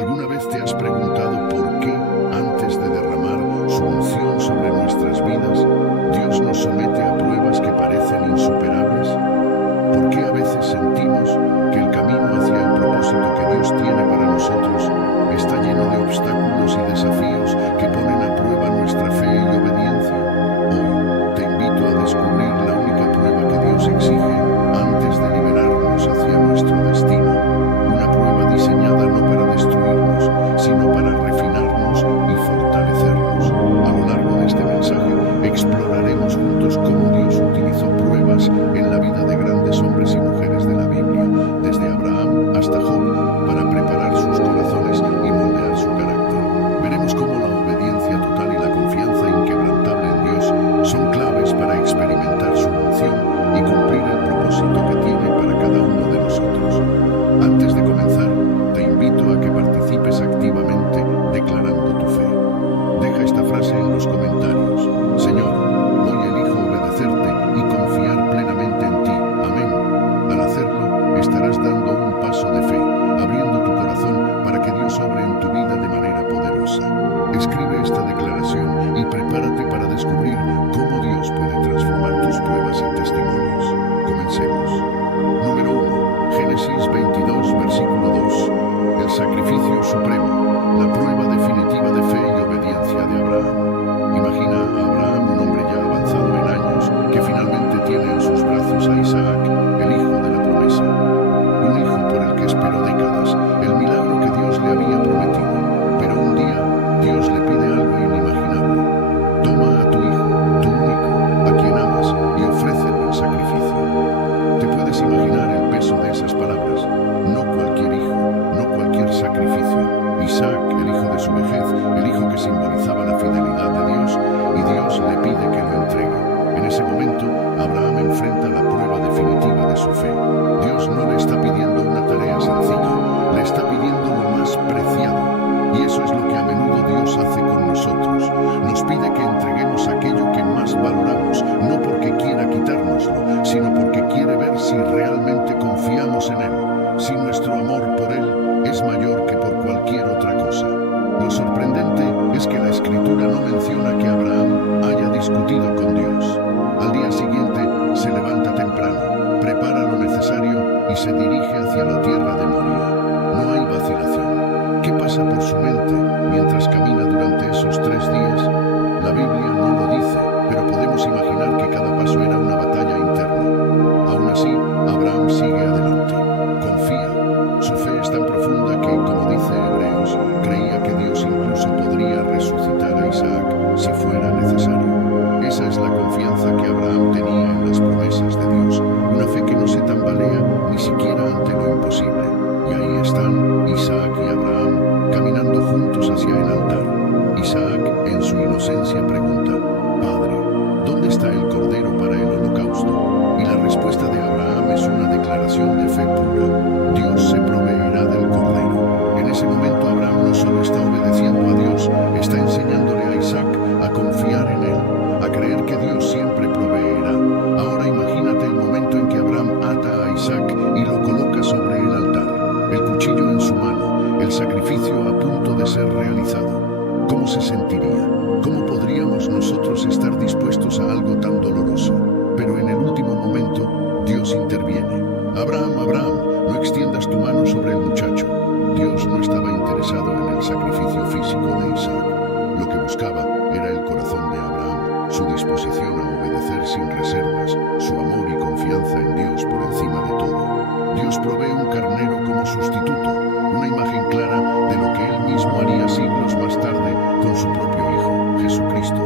¿Alguna vez te has preguntado por qué, antes de derramar su unción sobre nuestras vidas, Dios nos somete a pruebas que parecen insuperables? ¿Por qué a veces sentimos que el camino hacia el propósito que Dios tiene para nosotros está lleno de obstáculos y desafíos que ponen a prueba nuestra fe y obediencia? Hoy te invito a descubrir la única prueba que Dios exige antes de liberarnos hacia nuestro destino. Una prueba diseñada no para destruirnos, sino para refinarnos y fortalecernos. A lo largo de este mensaje exploraremos juntos cómo Dios utilizó pruebas en la vida de grandes hombres y mujeres de la Biblia, desde Abraham hasta Job, para preparar sus corazones y moldear su carácter. Veremos cómo la obediencia total y la confianza inquebrantable en Dios son claves para experimentar su unción y cumplir el propósito que tiene para cada uno de nosotros. Antes de comenzar, te invito a que participes activamente declarando tu fe. Deja esta frase en los comentarios. Señor, hoy elijo obedecerte y confiar plenamente en ti. Amén. Al hacerlo, estarás dando un paso de fe, abriendo tu corazón para que Dios obre en tu vida de manera poderosa. Escribe esta declaración y prepárate para descubrir cómo Dios puede transformar tus pruebas en testimonios. Comencemos. Número 1. Génesis 22, versículo 2. El sacrificio supremo, la prueba definitiva de fe y obediencia de Abraham. Imagina a Abraham, un hombre ya avanzado en años, que finalmente tiene en sus brazos a Isaac, el hijo de la promesa. Un hijo por el que esperó décadas, el milagro que Dios le había prometido. Pero un día, Dios le pide algo inimaginable. Toma a tu hijo, tu único, a quien amas, y ofrécelo en sacrificio. ¿Te puedes imaginar el peso de esas palabras? No cualquier hijo, no cualquier sacrificio. Isaac, el hijo de su vejez, el hijo que simbolizaba la fidelidad de Dios, y Dios le pide que lo entregue. En ese momento, Abraham enfrenta la prueba definitiva de su fe. Dios no le está pidiendo una tarea sencilla, le está pidiendo lo más preciado. Y eso es lo que a menudo Dios hace con nosotros. Nos pide que entreguemos aquello que más valoramos, no porque quiera quitárnoslo, sino porque quiere ver si realmente confiamos en Él, si nuestro amor por Él es mayor que por cualquier otra cosa. Lo sorprendente es que la Escritura no menciona que Abraham haya discutido con Dios. Al día siguiente se levanta temprano, prepara lo necesario y se dirige hacia la tierra de Moría. No hay vacilación. ¿Qué pasa por su mente mientras camina durante esos 3 días? La Biblia no lo dice, pero podemos imaginar que cada paso era una batalla interna. Aún así, Abraham sigue adelante. Confía. Su fe es tan profunda que, como dice Hebreos, creía que Dios incluso podría resucitar a Isaac si fuera necesario. Esa es la confianza que Abraham tenía en las promesas de Dios, una fe que no se tambalea ni siquiera ante lo imposible. Y ahí están Isaac y Abraham caminando juntos hacia el altar. Isaac, en su inocencia, pregunta: Padre, ¿dónde está el cordero para el holocausto? Y la respuesta de Abraham es una declaración de fe pura. Dios se proveerá del cordero. En ese momento Abraham no solo está obedeciendo a Dios, está enseñándole a Isaac a confiar en él, a creer que Dios siempre proveerá. Ahora imagínate el momento en que Abraham ata a Isaac y lo coloca sobre el altar. El cuchillo en su mano, el sacrificio a punto de ser realizado. ¿Cómo se sentiría? ¿Cómo podríamos nosotros estar dispuestos a algo tan doloroso? Pero en el último momento, Dios interviene. Abraham, Abraham, no extiendas tu mano sobre el muchacho. Dios no estaba interesado en el sacrificio físico de Isaac. Lo que buscaba era el corazón de Abraham, su disposición a obedecer sin reservas, su amor y confianza en Dios por encima de todo. Dios provee un carnero como sustituto, una imagen clara de lo que Él mismo haría siglos más tarde con su propio Hijo, Jesucristo.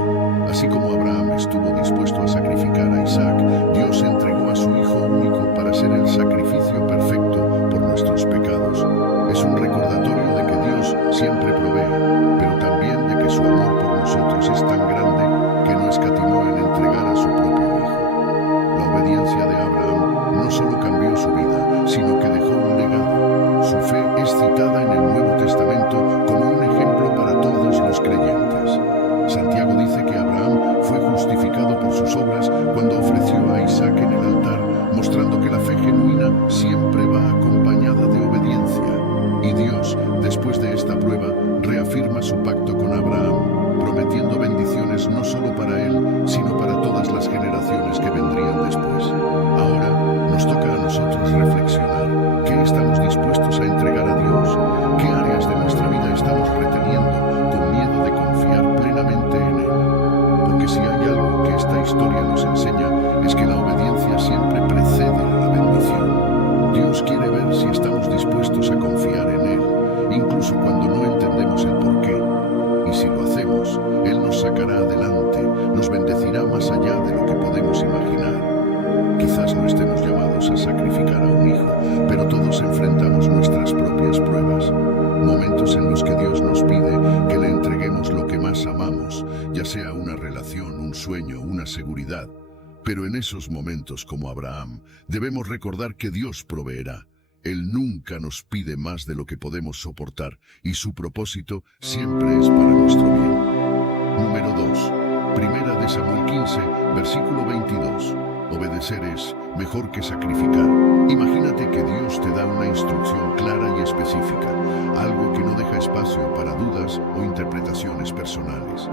Así como Abraham estuvo dispuesto a sacrificar a Isaac, Dios entregó a su Hijo único para ser el sacrificio perfecto por nuestros pecados. Es un recordatorio de que Dios siempre provee, pero también de que su amor por nosotros es tan grande que no escatimó en entregar a su propio Hijo. La obediencia de Abraham no solo cambió su vida, sino que dejó un legado. Su fe es citada en el Nuevo Testamento como un ejemplo para todos los creyentes. Santiago dice que Abraham fue justificado por sus obras cuando ofreció a Isaac en el altar, mostrando que la fe genuina siempre reflexionar. ¿Qué estamos dispuestos a entregar a Dios? ¿Qué áreas de nuestra vida estamos reteniendo con miedo de confiar plenamente en Él? Porque si hay algo que esta historia nos enseña, es que la obediencia siempre precede a la bendición. Dios quiere ver si estamos dispuestos a confiar en Él, incluso cuando no entendemos el porqué. Y si lo hacemos, Él nos sacará adelante, nos bendecirá más allá de lo que podemos imaginar. Quizás no estemos llamados a sacrificar a un hijo, pero todos enfrentamos nuestras propias pruebas. Momentos en los que Dios nos pide que le entreguemos lo que más amamos, ya sea una relación, un sueño, una seguridad. Pero en esos momentos, como Abraham, debemos recordar que Dios proveerá. Él nunca nos pide más de lo que podemos soportar, y su propósito siempre es para nuestro bien. Número 2. Primera de Samuel 15, versículo 22. Obedecer es mejor que sacrificar. Imagínate que Dios te da una instrucción clara y específica, algo que no deja espacio para dudas o interpretaciones personales.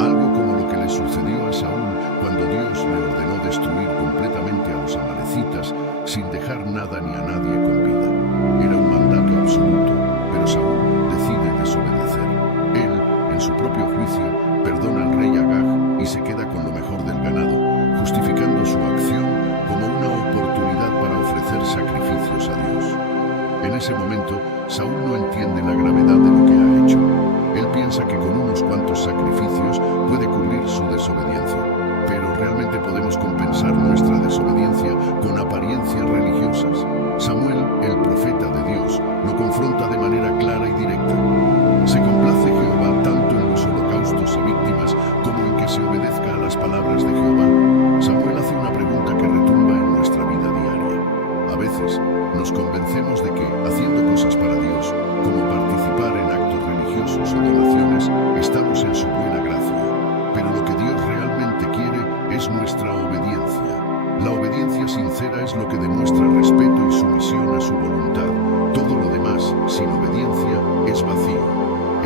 Algo como lo que le sucedió a Saúl cuando Dios le ordenó destruir completamente a los amalecitas sin dejar nada ni a nadie con vida. Era un mandato absoluto, pero Saúl decide desobedecer. Él, en su propio juicio, perdona al rey Agag y se queda con lo mejor del ganado, justificando su acción como una oportunidad para ofrecer sacrificios a Dios. En ese momento, Saúl no entiende la gravedad de lo que ha hecho. Él piensa que con unos cuantos sacrificios puede cubrir su desobediencia, pero realmente podemos compensar nuestra desobediencia con apariencias religiosas. Samuel, el profeta de Dios, lo confronta de manera clara y directa. ¿Se complace Jehová tanto en los holocaustos y víctimas como en que se obedezca a las palabras de Jehová? Samuel hace una pregunta que retumba en nuestra vida diaria. A veces nos convencemos de que, haciendo cosas para Dios, como participar en actos religiosos o donaciones, estamos en su buena gracia. Pero lo que Dios realmente quiere es nuestra obediencia. La obediencia sincera es lo que demuestra respeto y sumisión a su voluntad. Todo lo demás, sin obediencia, es vacío.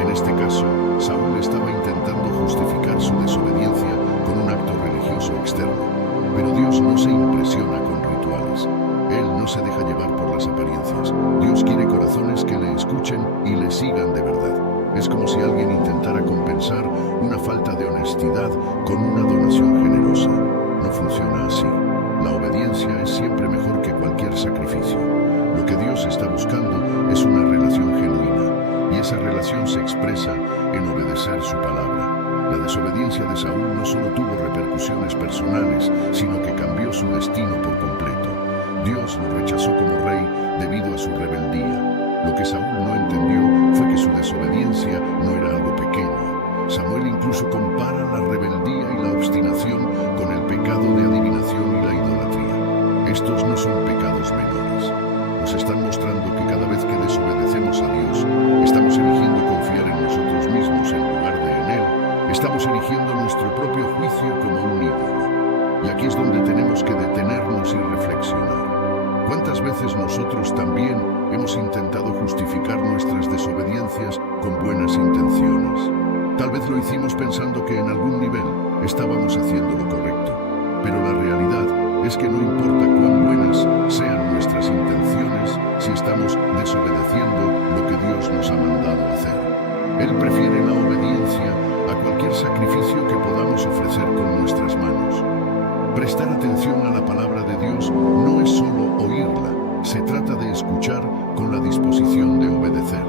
En este caso, Saúl estaba intentando justificar su desobediencia con un acto religioso externo. Pero Dios no se impresiona con rituales. Él no se deja llevar por las apariencias. Dios quiere corazones que le escuchen y le sigan de verdad. Es como si alguien intentara compensar una falta de honestidad con una donación generosa. No funciona así. La obediencia es siempre mejor que cualquier sacrificio. Lo que Dios está buscando es una relación genuina, y esa relación se expresa en obedecer su palabra. La desobediencia de Saúl no solo tuvo repercusiones personales, sino que cambió su destino por completo. Dios lo rechazó como rey debido a su rebeldía. Lo que Saúl no entendió fue que su desobediencia no era algo pequeño. Samuel incluso compara la rebeldía y la obstinación con el pecado de adivinación y la idolatría. Estos no son pecados menores. Nos están mostrando que cada vez que desobedecemos a Dios, estamos eligiendo confiar en nosotros mismos en lugar de en Él. Estamos eligiendo nuestro propio juicio como un ídolo. Y aquí es donde tenemos que detenernos y reflexionar. ¿Cuántas veces nosotros también hemos intentado justificar nuestras desobediencias con buenas intenciones? Tal vez lo hicimos pensando que en algún nivel estábamos haciendo lo correcto. Pero la realidad es que no importa cuán buenas sean nuestras intenciones si estamos desobedeciendo lo que Dios nos ha mandado hacer. Él prefiere la obediencia a cualquier sacrificio que podamos ofrecer con nuestras manos. Prestar atención a la palabra de Dios no es solo oírla, se trata de escuchar con la disposición de obedecer.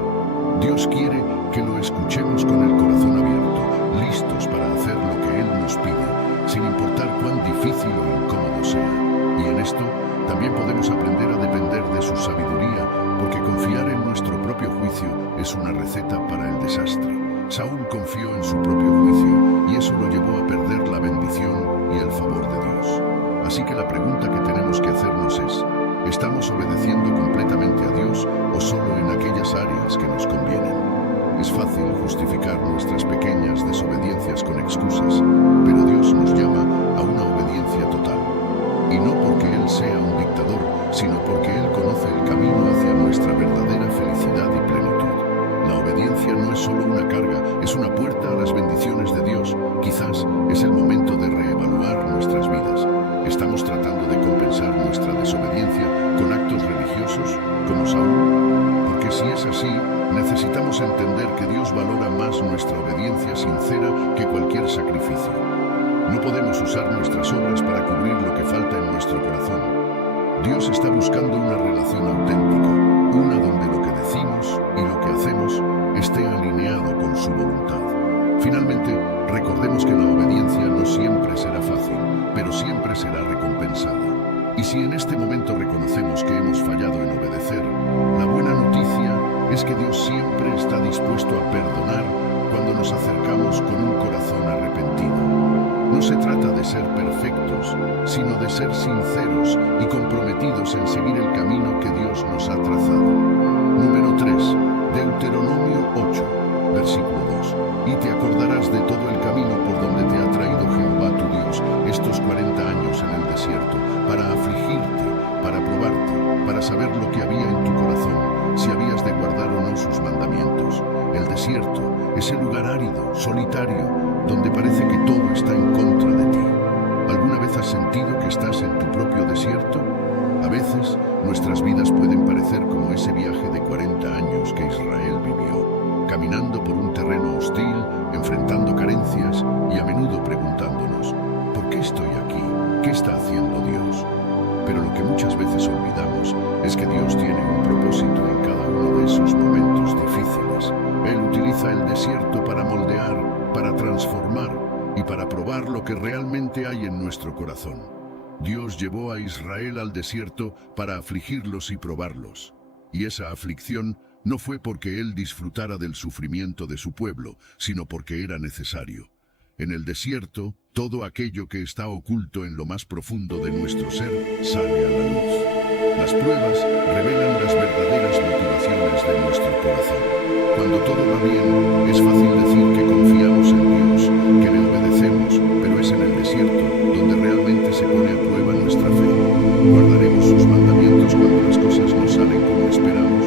Dios quiere que lo escuchemos con el corazón abierto, listos para hacer lo que Él nos pide, sin importar cuán difícil o incómodo sea. Y en esto también podemos aprender a depender de su sabiduría, porque confiar en nuestro propio juicio es una receta para el desastre. Saúl confió en su propio juicio y eso lo llevó a perder la bendición y el favor de Dios. Así que la pregunta que tenemos que hacernos es: ¿estamos obedeciendo completamente a Dios o solo en aquellas áreas que nos convienen? Es fácil justificar nuestras pequeñas desobediencias con excusas, pero Dios nos llama a una obediencia total. Y no porque Él sea un dictador, sino porque Él conoce el camino hacia nuestra verdadera felicidad y plenitud. La obediencia no es solo una carga, es una puerta a las bendiciones de Dios. Quizás es el momento de reevaluar nuestras vidas. ¿Estamos tratando de compensar nuestra desobediencia con actos religiosos debemos entender que Dios valora más nuestra obediencia sincera que cualquier sacrificio. No podemos usar nuestras obras para cubrir lo que falta en nuestro corazón. Dios está buscando una relación auténtica, una donde lo que decimos y lo que hacemos esté alineado con su voluntad. Finalmente, recordemos que la obediencia no siempre será fácil, pero siempre será recompensada. Y si en este momento reconocemos que hemos fallado en obedecer, la buena noticia es que Dios siempre está dispuesto a perdonar cuando nos acercamos con un corazón arrepentido. No se trata de ser perfectos, sino de ser sinceros y comprometidos en seguir el camino que Dios nos ha trazado. Número 3. Deuteronomio 8, versículo 2. Y te acordarás de todo el camino por donde te ha traído Jehová tu Dios estos 40 años en el desierto, para afligirte, para probarte, para saber lo que había en tu corazón, si habías de guardar o no sus mandamientos. El desierto, ese lugar árido, solitario, donde parece que todo está en contra de ti. ¿Alguna vez has sentido que estás en tu propio desierto? A veces, nuestras vidas pueden parecer como ese viaje de 40 años que Israel vivió, caminando por un terreno hostil, enfrentando carencias y a menudo preguntándonos, ¿por qué estoy aquí? ¿Qué está haciendo Dios? Pero lo que muchas veces olvidamos es que Dios tiene un propósito en cada uno de esos momentos difíciles. Él utiliza el desierto para moldear, para transformar y para probar lo que realmente hay en nuestro corazón. Dios llevó a Israel al desierto para afligirlos y probarlos. Y esa aflicción no fue porque Él disfrutara del sufrimiento de su pueblo, sino porque era necesario. En el desierto, todo aquello que está oculto en lo más profundo de nuestro ser sale a la luz. Las pruebas revelan las verdaderas motivaciones de nuestro corazón. Cuando todo va bien, es fácil decir que confiamos en Dios, que le obedecemos, pero es en el desierto donde realmente se pone a prueba nuestra fe. ¿Guardaremos sus mandamientos cuando las cosas no salen como esperamos?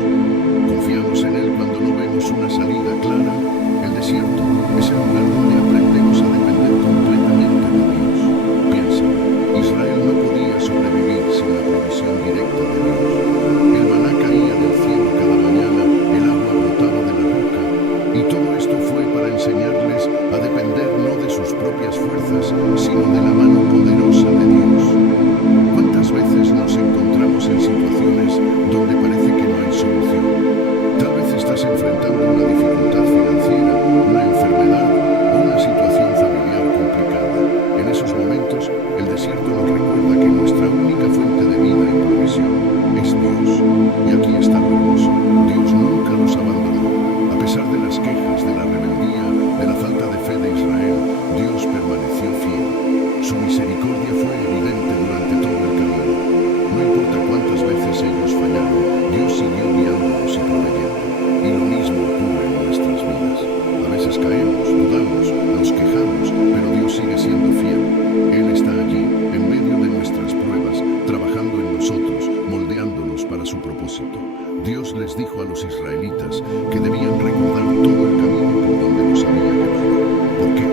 ¿Confiamos en Él cuando no vemos una salida clara? El desierto es el lugar donde aprendemos a depender completamente de Dios. Piensa, Israel no podía sobrevivir sin la provisión directa de Dios. El maná caía del cielo cada mañana, el agua brotaba de la roca, y todo esto fue para enseñarles a depender no de sus propias fuerzas, sino de la mano poderosa de Dios. ¿Cuántas veces nos encontramos en situaciones donde parece que no hay solución? Tal vez estás enfrentando una dificultad financiera, una enfermedad o una situación familiar complicada. En esos momentos, el desierto nos recuerda que nuestra única fuente de vida y provisión es Dios. Y aquí está lo hermoso. Dios nunca nos abandonó. A pesar de las quejas, de la rebeldía, de la falta de fe de Israel, Dios permaneció fiel. Su misericordia fue evidente durante todo el camino. No importa cuántas veces ellos fallaron, Dios siguió guiándolos y proveyendo. Y lo mismo ocurre en nuestras vidas. A veces caemos, dudamos, nos quejamos, pero Dios sigue siendo fiel. Él está allí, en medio de nuestras pruebas, trabajando en nosotros, moldeándonos para su propósito. Dios les dijo a los israelitas que debían recordar todo el camino por donde los había llevado. ¿Por qué?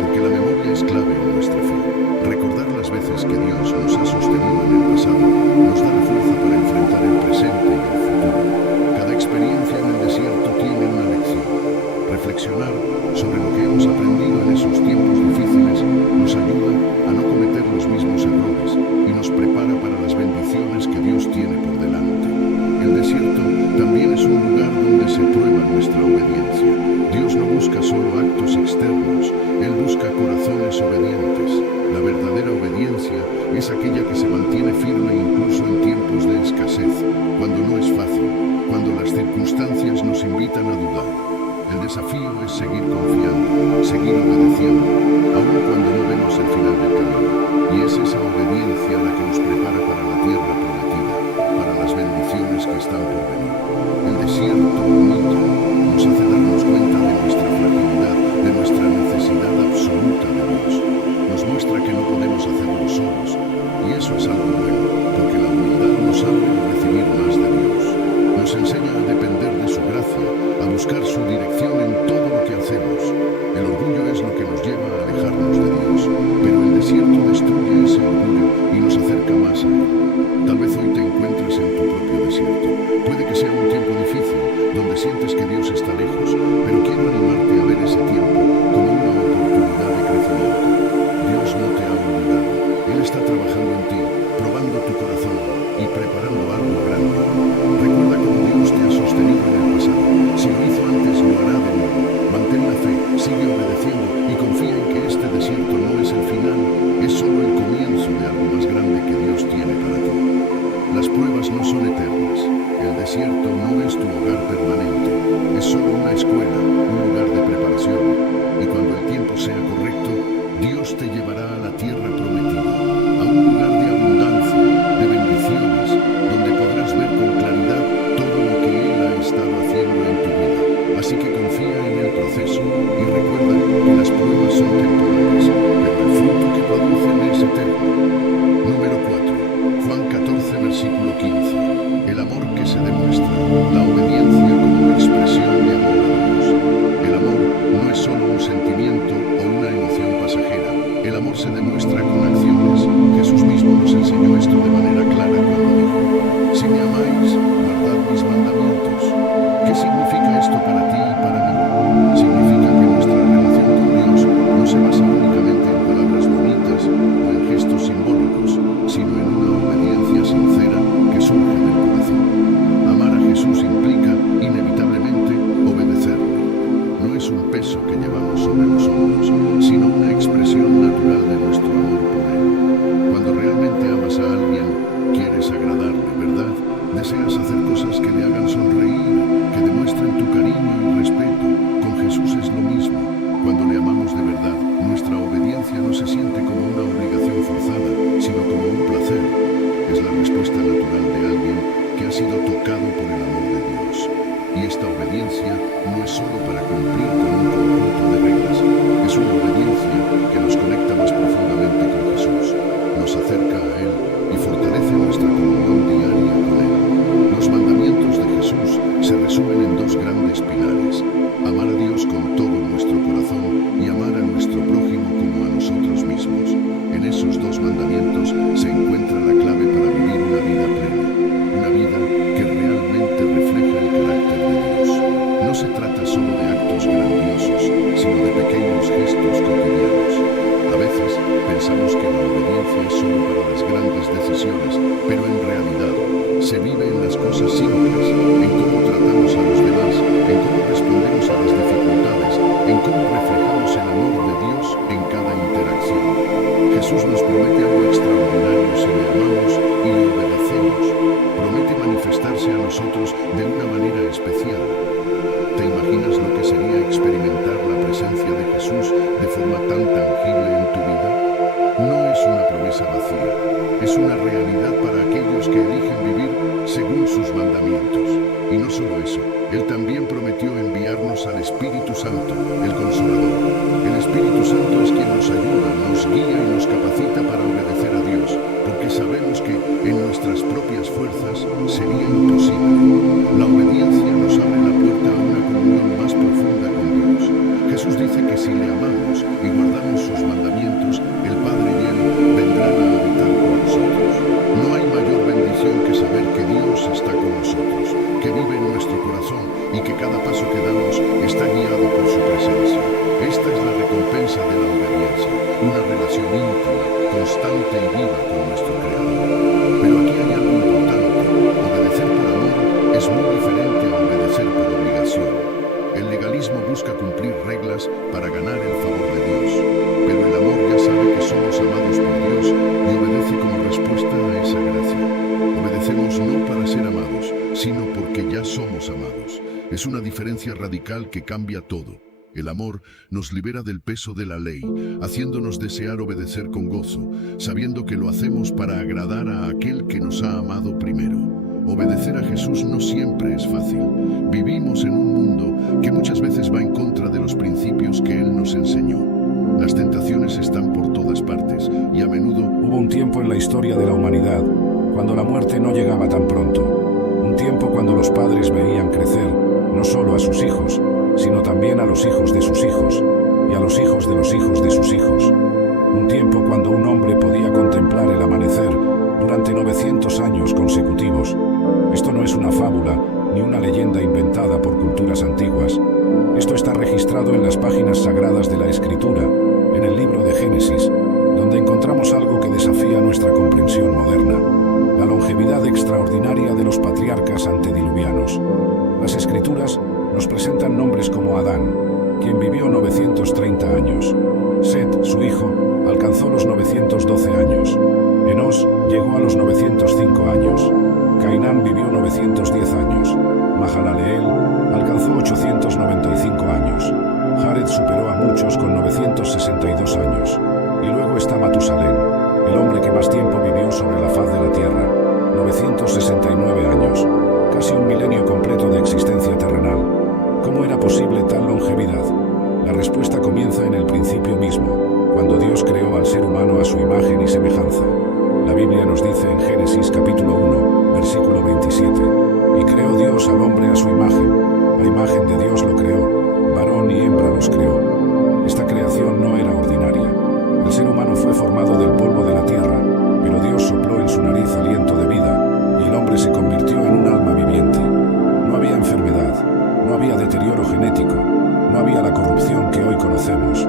Porque la memoria es clave en nuestra fe. Recordar las veces que Dios nos ha sostenido en el pasado nos da la fuerza para enfrentar el presente y el futuro. Cada experiencia en el desierto tiene una lección. Reflexionar sobre lo que hemos aprendido en esos tiempos difíciles nos ayuda a no cometer los mismos errores y nos prepara para las bendiciones que Dios tiene por delante. El desierto también es un lugar donde se prueba nuestra obediencia. Dios no busca solo actos externos, Él busca corazones obedientes. La verdadera obediencia es aquella que se mantiene firme incluso en tiempos de escasez, cuando no es fácil, cuando las circunstancias nos invitan a dudar. El desafío es seguir confiando, seguir obedeciendo, aun cuando no vemos el final del camino. Y es esa obediencia la que nos prepara para la tierra prometida, para las bendiciones que están por venir. El desierto humilla, nos hace darnos cuenta de nuestra fragilidad, de nuestra necesidad absoluta de Dios. Nos muestra que no podemos hacerlo solos, y eso es algo bueno, porque la humildad nos abre a recibir más de Dios. Nos enseña a depender de su gracia, a buscar su dirección en todo lo que hacemos. El orgullo es lo que nos lleva a alejarnos de Dios, pero el desierto destruye ese orgullo y nos acerca más a Él. Tal vez hoy te encuentres en tu propio desierto. Puede que sea un tiempo difícil, donde sientes que Dios está lejos, pero quiero animarte a ver ese tiempo como una oportunidad de crecimiento. Dios no te ha olvidado. Él está trabajando en ti, probando tu corazón y preparando algo grande. Recuerda cómo Dios te ha sostenido en el pasado. Si lo hizo antes, lo hará de nuevo. Mantén la fe, sigue obedeciendo y confía en que este desierto no es el final, es solo el comienzo de algo más grande que Dios tiene para ti. Las pruebas no son eternas. El desierto no es tu hogar permanente. Es solo una escuela, un lugar de preparación. Y cuando el tiempo sea correcto, Dios te llevará a la tierra prometida, a un lugar de abundancia, de bendiciones, donde podrás ver con claridad todo lo que Él ha estado haciendo en tu vida. Así que confía en el proceso y recuerda que las pruebas son temporales, pero el fruto que producen es eterno. Número 4. Juan 14, versículo 15. El amor que se demuestra, la obediencia como expresión de amor a Dios. El amor no es solo un sentimiento o una emoción pasajera. El amor se demuestra con acciones. Jesús mismo nos enseñó esto de manera clara cuando dijo: si me amáis, guardad mis mandamientos. ¿Qué significa esto para ti y para mí? Significa que nuestra relación con Dios no se basa únicamente en palabras bonitas o en gestos simbólicos, sino en una obediencia sincera que surge del corazón. Amar a Jesús implica, inevitablemente, obedecerle. No es un peso que llevamos sobre los hombros, sino una expresión natural de nuestro amor por Él. Cuando realmente amas a alguien, quieres agradarle, ¿verdad? Deseas hacer cosas que le hagan sonreír, que demuestren tu cariño y respeto. Con Jesús es lo mismo. Cuando le amamos de verdad, nuestra obediencia no se siente como una obligación forzada, sino como un placer. Es la respuesta natural de alguien que ha sido tocado por el amor de Dios. Y esta obediencia no es solo para cumplir con un conjunto de reglas, es una obediencia que nos conecta más profundamente con Jesús, nos acerca a Él y fortalece nuestra comunión diaria con Él. Los mandamientos de Jesús se resumen en dos grandes pilares: amar a Dios con todo nuestro corazón y amar a nuestro prójimo como a nosotros mismos. En esos dos mandamientos se encuentra la clave para vivir una vida plena, una vida que realmente refleja el carácter de Dios. No se trata solo de actos grandiosos, sino de pequeños gestos cotidianos. A veces pensamos que la obediencia es solo para las grandes decisiones, pero en realidad se vive en las cosas simples, en cómo tratamos a los demás, en cómo respondemos a las dificultades, en cómo reflejamos el amor de Dios en cada interacción. Jesús nos promete algo extraordinario si le amamos y le obedecemos. Promete manifestarse a nosotros de una manera especial. ¿Te imaginas lo que sería experimentar la presencia de Jesús de forma tan tangible en tu vida? No es una promesa vacía, es una realidad para aquellos que eligen vivir según sus mandamientos. Y no solo eso, Él también prometió enviarnos al Espíritu Santo, el Consolador. El Espíritu Santo es quien nos ayuda, nos guía y nos capacita para obedecer a Dios, porque sabemos que en nuestras propias fuerzas sería imposible. La obediencia nos abre la puerta a una comunión más profunda con Dios. Jesús dice que si le amamos y guardamos sus mandamientos, el Padre y Él vendrán a habitar con nosotros. No hay mayor bendición que saber que Dios está con nosotros, que vive en nuestro corazón y que cada paso que damos está guiado por su presencia. Esta es la recompensa de la obediencia, una relación íntima, constante y viva con nuestro Creador. Pero aquí hay algo importante: obedecer por amor es muy diferente a obedecer por obligación. El legalismo busca cumplir reglas para ganar el favor de Dios, pero el amor ya sabe que somos amados por Dios y obedece como respuesta a esa gracia. Obedecemos no para ser amados, sino porque ya somos amados. Es una diferencia radical que cambia todo. El amor nos libera del peso de la ley, haciéndonos desear obedecer con gozo, sabiendo que lo hacemos para agradar a aquel que nos ha amado primero. Obedecer a Jesús no siempre es fácil. Vivimos en un mundo que muchas veces va en contra de los principios que Él nos enseñó. Las tentaciones están por todas partes y a menudo... Hubo un tiempo en la historia de la humanidad cuando la muerte no llegaba tan pronto. Un tiempo cuando los padres veían crecer no solo a sus hijos, sino también a los hijos de sus hijos y a los hijos de los hijos de sus hijos. Un tiempo cuando un hombre podía contemplar el amanecer durante 900 años consecutivos. Esto no es una fábula ni una leyenda inventada por culturas antiguas. Esto está registrado en las páginas sagradas de la Escritura, en el libro de Génesis, donde encontramos algo que desafía nuestra comprensión moderna: la longevidad extraordinaria de los patriarcas antediluvianos. Las Escrituras nos presentan nombres como Adán, quien vivió 930 años. Set, su hijo, alcanzó los 912 años. Enós llegó a los 905 años. Cainán vivió 910 años. Mahalaleel alcanzó 895 años. Jared superó a muchos con 962 años. Y luego está Matusalén, el hombre que más tiempo vivió sobre la faz de la tierra, 969 años, casi un milenio completo de existencia terrenal. ¿Cómo era posible tal longevidad? La respuesta comienza en el principio mismo, cuando Dios creó al ser humano a su imagen y semejanza. La Biblia nos dice en Génesis capítulo 1, versículo 27, «Y creó Dios al hombre a su imagen, a imagen de Dios lo creó, varón y hembra los creó». Esta creación no era ordinaria. El ser humano fue formado del polvo de la tierra, pero Dios sopló en su nariz aliento de vida, y el hombre se convirtió en un alma viviente. No había enfermedad, no había deterioro genético, no había la corrupción que hoy conocemos.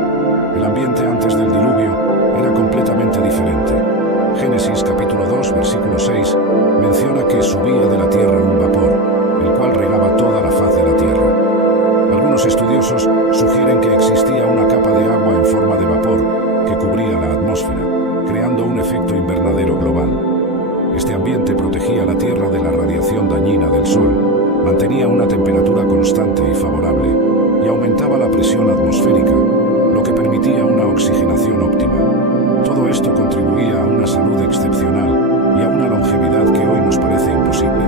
El ambiente antes del diluvio era completamente diferente. Génesis capítulo 2, versículo 6, menciona que subía de la tierra un vapor, el cual regaba toda la faz de la tierra. Algunos estudiosos sugieren que existía una capa de agua en forma de vapor que cubría la atmósfera, creando un efecto invernadero global. Este ambiente protegía la Tierra de la radiación dañina del Sol, mantenía una temperatura constante y favorable, y aumentaba la presión atmosférica, lo que permitía una oxigenación óptima. Todo esto contribuía a una salud excepcional y a una longevidad que hoy nos parece imposible.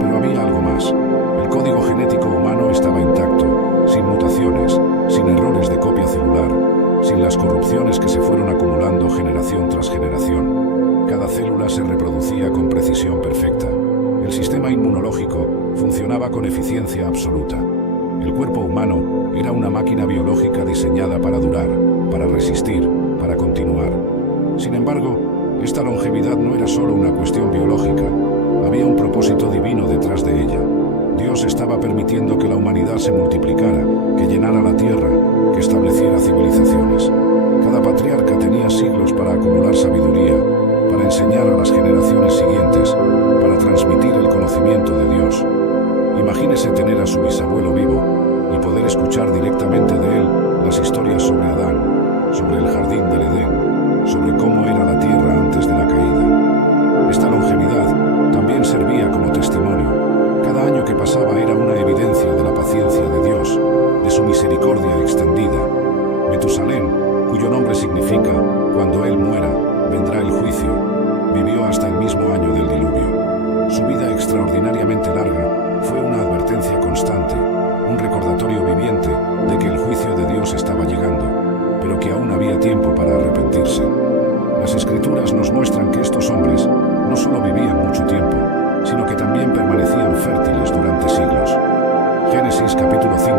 Pero había algo más. El código genético humano estaba intacto, sin mutaciones, sin errores de copia celular, sin las corrupciones que se fueron acumulando generación tras generación. Cada célula se reproducía con precisión perfecta. El sistema inmunológico funcionaba con eficiencia absoluta. El cuerpo humano era una máquina biológica diseñada para durar, para resistir, para continuar. Sin embargo, esta longevidad no era solo una cuestión biológica. Había un propósito divino detrás de ella. Dios estaba permitiendo que la humanidad se multiplicara, que llenara la tierra, que estableciera civilizaciones. Cada patriarca tenía siglos para acumular sabiduría, para enseñar a las generaciones siguientes, para transmitir el conocimiento de Dios. Imagínese tener a su bisabuelo vivo y poder escuchar directamente de él las historias sobre Adán, sobre el jardín del Edén, sobre cómo era la tierra antes de la caída. Esta longevidad también servía como testimonio. Cada año que pasaba era una evidencia de la paciencia de Dios, de su misericordia extendida. Metusalén, cuyo nombre significa «cuando él muera, vendrá el juicio», vivió hasta el mismo año del diluvio. Su vida extraordinariamente larga fue una advertencia constante, un recordatorio viviente de que el juicio de Dios estaba llegando, pero que aún había tiempo para arrepentirse. Las Escrituras nos muestran que estos hombres no solo vivían mucho tiempo, sino que también permanecían fértiles durante siglos. Génesis capítulo 5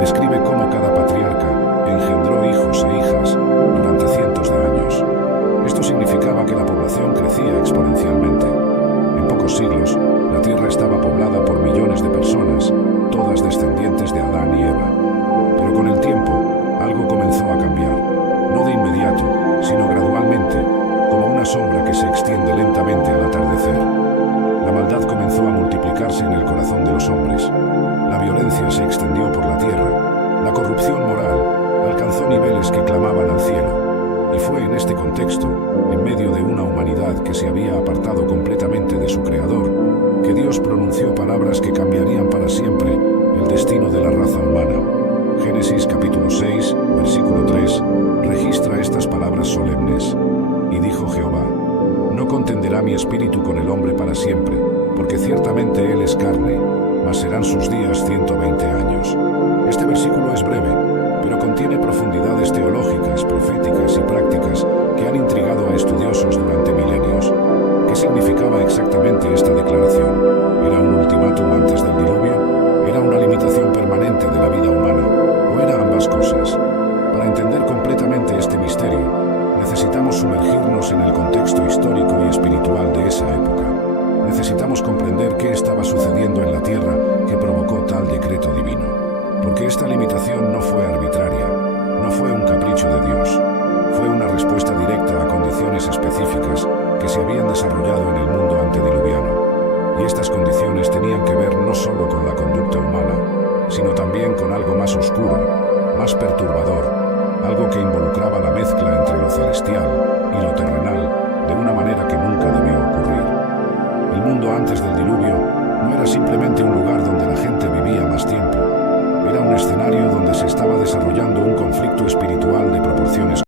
describe cómo cada patriarca engendró hijos e hijas durante cientos de años. Esto significaba que la población crecía exponencialmente. En pocos siglos, la tierra estaba poblada por millones de personas, todas descendientes de Adán y Eva. Pero con el tiempo, algo comenzó a cambiar, no de inmediato, sino gradualmente, como una sombra que se extiende lentamente al atardecer. La maldad comenzó a multiplicarse en el corazón de los hombres. La violencia se extendió por la tierra. La corrupción moral alcanzó niveles que clamaban al cielo. Y fue en este contexto, en medio de una humanidad que se había apartado completamente de su Creador, que Dios pronunció palabras que cambiarían para siempre el destino de la raza humana. Génesis capítulo 6, versículo 3, registra estas palabras solemnes. Y dijo Jehová: «No contenderá mi espíritu con el hombre para siempre, porque ciertamente él es carne, mas serán sus días 120 años». Este versículo es breve, pero contiene profundidades teológicas, proféticas y prácticas que han intrigado a estudiosos durante milenios. ¿Qué significaba exactamente esta declaración? ¿Era un ultimátum antes del diluvio? ¿Era una limitación permanente de la vida humana? ¿O era ambas cosas? Para entender completamente este misterio, necesitamos sumergirnos en el contexto histórico y espiritual de esa época. necesitamos comprender qué estaba sucediendo en la tierra que provocó tal decreto divino. Porque esta limitación no fue arbitraria, no fue un capricho de Dios, fue una respuesta directa a condiciones específicas que se habían desarrollado en el mundo antediluviano. Y estas condiciones tenían que ver no solo con la conducta humana, sino también con algo más oscuro, más perturbador, algo que involucraba la mezcla entre lo celestial y lo terrenal de una manera que nunca debió ocurrir. El mundo antes del diluvio no era simplemente un lugar donde la gente vivía más tiempo, era un escenario donde se estaba desarrollando un conflicto espiritual de proporciones